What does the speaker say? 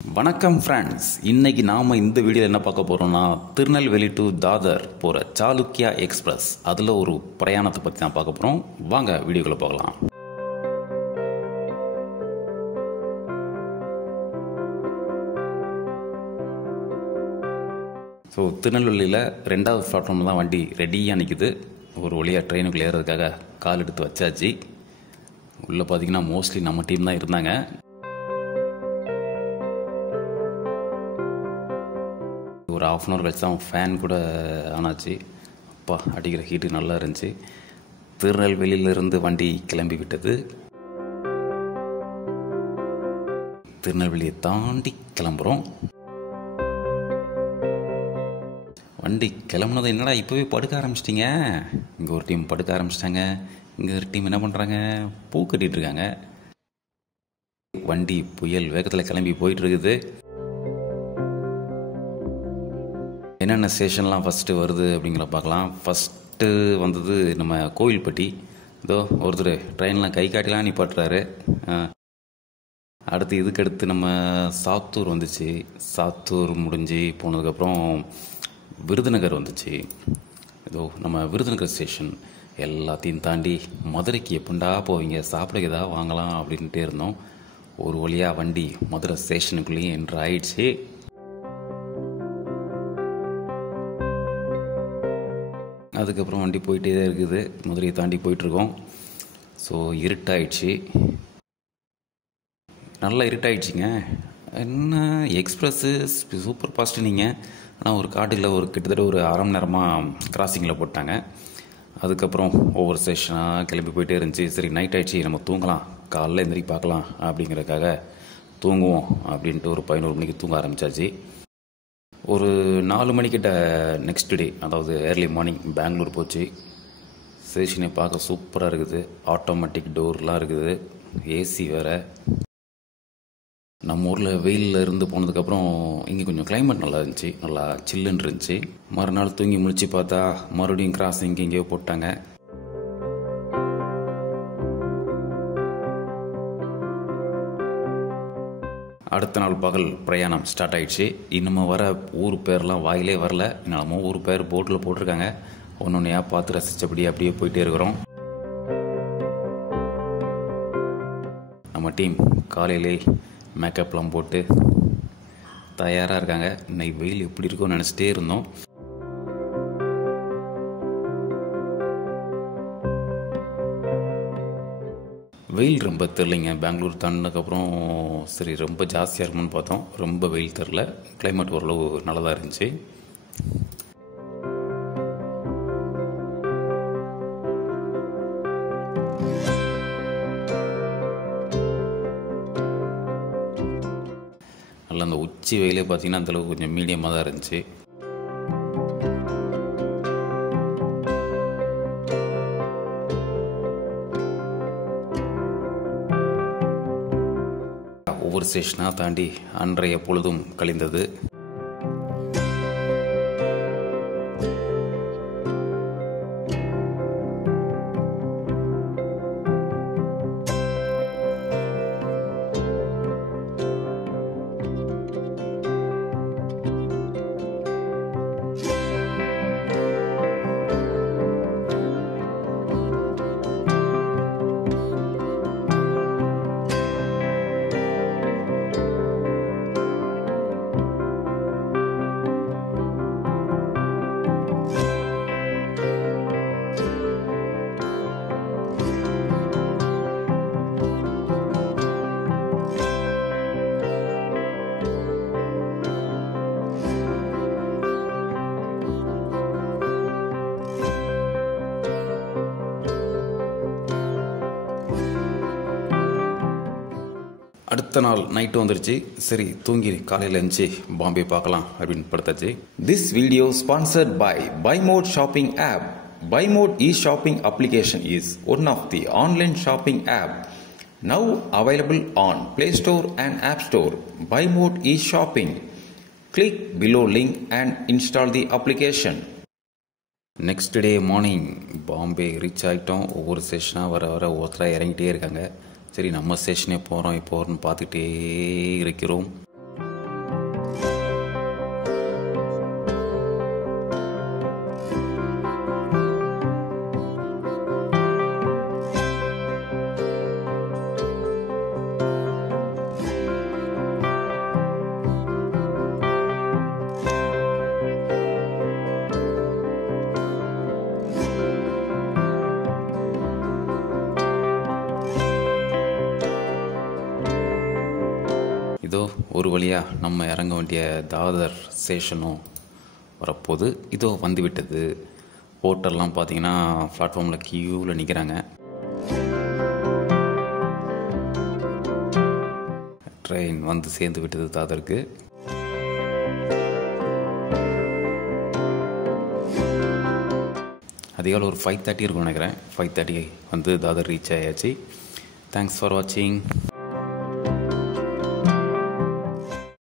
வணக்கம் ஃப்ரெண்ட்ஸ், இன்னைக்கு நாம் இந்த வீடியோவில் என்ன பார்க்க போகிறோம்னா திருநெல்வேலி டு தாதர் போகிற சாளுக்கியா எக்ஸ்பிரஸ் அதில் ஒரு பிரயாணத்தை பற்றி தான் பார்க்க போகிறோம். வாங்க வீடியோக்குள்ளே போகலாம். ஸோ திருநெல்வேலியில் 2வது பிளாட்ஃபார்மில் தான் வண்டி ரெடியாக நிற்குது. ஒரு வழியாக ட்ரெயினுக்குள்ளே ஏறதுக்காக கால் எடுத்து வச்சாச்சு. உள்ளே பார்த்தீங்கன்னா மோஸ்ட்லி நம்ம டீம் தான் இருந்தாங்க. ஒரு ½ அன் ஹவர் கழிச்சு தான் ஃபேன் கூட ஆனாச்சு. அப்பா, அடிக்கிற ஹீட்டு நல்லா இருந்துச்சு. திருநெல்வேலியிலிருந்து வண்டி கிளம்பி விட்டது. திருநெல்வேலியை தாண்டி கிளம்புறோம். வண்டி கிளம்புனது என்னடா இப்போவே படுக்க ஆரம்பிச்சிட்டிங்க. இங்கே ஒரு டீம் படுக்க ஆரம்பிச்சிட்டாங்க, இங்கே ஒரு டீம் என்ன பண்ணுறாங்க, பூ கட்டிகிட்டு இருக்காங்க. வண்டி புயல் வேகத்தில் கிளம்பி போயிட்டுருக்குது. என்னென்ன ஸ்டேஷன்லாம் ஃபஸ்ட்டு வருது அப்படிங்கிற பார்க்கலாம். ஃபஸ்ட்டு வந்தது நம்ம கோவில்பட்டி. இதோ ஒருத்தர் ட்ரெயின்லாம் கை காட்டிலாம் நிப்பாட்டுறாரு. அடுத்து இதுக்கடுத்து நம்ம சாத்தூர் வந்துச்சு. சாத்தூர் முடிஞ்சு போனதுக்கப்புறம் விருதுநகர் வந்துச்சு. இதோ நம்ம விருதுநகர் ஸ்டேஷன். எல்லாத்தையும் தாண்டி மதுரைக்கு எப்பண்டா போவீங்க, சாப்பிட ஏதாவது வாங்கலாம் அப்படின்ட்டே இருந்தோம். ஒரு வழியாக வண்டி மதுரை ஸ்டேஷனுக்குள்ளேயும் என்ட்ரு ஆயிடுச்சு. அதுக்கப்புறம் வண்டி போயிட்டே தான் இருக்குது. மதுரையை தாண்டி போயிட்டுருக்கோம். ஸோ இருட்டாயிடுச்சு, நல்லா இருட்டாயிடுச்சிங்க. என்ன எக்ஸ்பிரஸ்ஸு சூப்பர் ஃபாஸ்ட்டு நீங்கள். ஆனால் ஒரு காட்டில் கிட்டத்தட்ட ஒரு ½ மணி நேரமாக கிராசிங்கில் போட்டாங்க. அதுக்கப்புறம் ஒவ்வொரு ஸ்டேஷனாக கிளம்பி போயிட்டே இருந்துச்சு. சரி, நைட் ஆகிடுச்சு, நம்ம தூங்கலாம், காலைல எந்திரிக்கு பார்க்கலாம் அப்படிங்கிறதுக்காக தூங்குவோம் அப்படின்ட்டு ஒரு 11 மணிக்கு தூங்க ஆரம்பித்தாச்சு. ஒரு 4 மணிக்கிட்ட நெக்ஸ்ட் டே, அதாவது ஏர்லி மார்னிங் பெங்களூர் போச்சு. ஸ்டேஷனை பார்க்க சூப்பராக இருக்குது. ஆட்டோமேட்டிக் டோர்லாம் இருக்குது, ஏசி வேறு. நம்ம ஊரில் வெயிலில் இருந்து போனதுக்கப்புறம் இங்கே கொஞ்சம் கிளைமேட் நல்லா இருந்துச்சு, நல்லா சில்லுன்னு இருந்துச்சு. மறுநாள் தூங்கி முழிச்சு பார்த்தா மறுபடியும் கிராசிங் எங்கேயோ போட்டாங்க. அடுத்த நாள் பகல் பிரயாணம் ஸ்டார்ட் ஆகிடுச்சு. இன்னமும் வர ஊர் பேர்லாம் வாயிலே வரல. இன்னமும் ஊர் பேர் போட்டில் போட்டிருக்காங்க. ஒன்று ஒன்றையாக பார்த்து ரசித்தபடி அப்படியே போயிட்டே இருக்கிறோம். நம்ம டீம் காலையிலே மேக்கப்லாம் போட்டு தயாராக இருக்காங்க. இன்னைக்கு வெயில் எப்படி இருக்கும்னு நினச்சிட்டே இருந்தோம். வெயில் ரொம்ப தெரிலிங்க. பெங்களூர் தாண்டினதுக்கப்புறம் சரி ரொம்ப ஜாஸ்தியாக இருக்கும்னு பார்த்தோம். ரொம்ப வெயில் தெரில. கிளைமேட் ஓரளவு நல்லதாக இருந்துச்சு. நல்லா அந்த உச்சி வெயிலே பார்த்தீங்கன்னா அந்தளவுக்கு கொஞ்சம் மீடியமாக தான் இருந்துச்சு. ஒவ்வொரு ஸ்டேஷனாக தாண்டி அன்றைய பொழுதும் கழிந்தது. அடுத்த நாள் நைட்டு வந்துருச்சு. சரி, தூங்கி காலையில் எழுந்துச்சு பாம்பே பார்க்கலாம் அப்படின்னு படுத்தாச்சு. This video sponsored by BuyMode shopping app. BuyMode e-shopping application is one of the online shopping app now available on Play Store and App Store. BuyMode e-shopping. Click below link and install the application. Next day morning Bombay reach ஆகிட்டோம். ஒவ்வொரு ஸ்டேஷனாக வர வர ஒருத்தராக இறங்கிட்டே இருக்காங்க. சரி, நம்ம ஸ்டேஷனே போகிறோம் இப்போன்னு பார்த்துக்கிட்டே இருக்கிறோம். ஒரு வழியாக நம்ம இறங்க வேண்டிய தாதர் ஸ்டேஷனும் வரப்போகுது. இதோ வந்து விட்டது. ஹோட்டல்லாம் பார்த்தீங்கன்னா பிளாட்ஃபார்மில் க்யூவில் நிற்கிறாங்க. ட்ரெயின் வந்து சேர்ந்து விட்டது தாதருக்கு. அதிகாலை ஒரு 5:30 இருக்கும்னு நினைக்கிறேன். 5:30 வந்து தாதர் ரீச் ஆயாச்சு. தேங்க்ஸ் ஃபார் வாட்சிங்.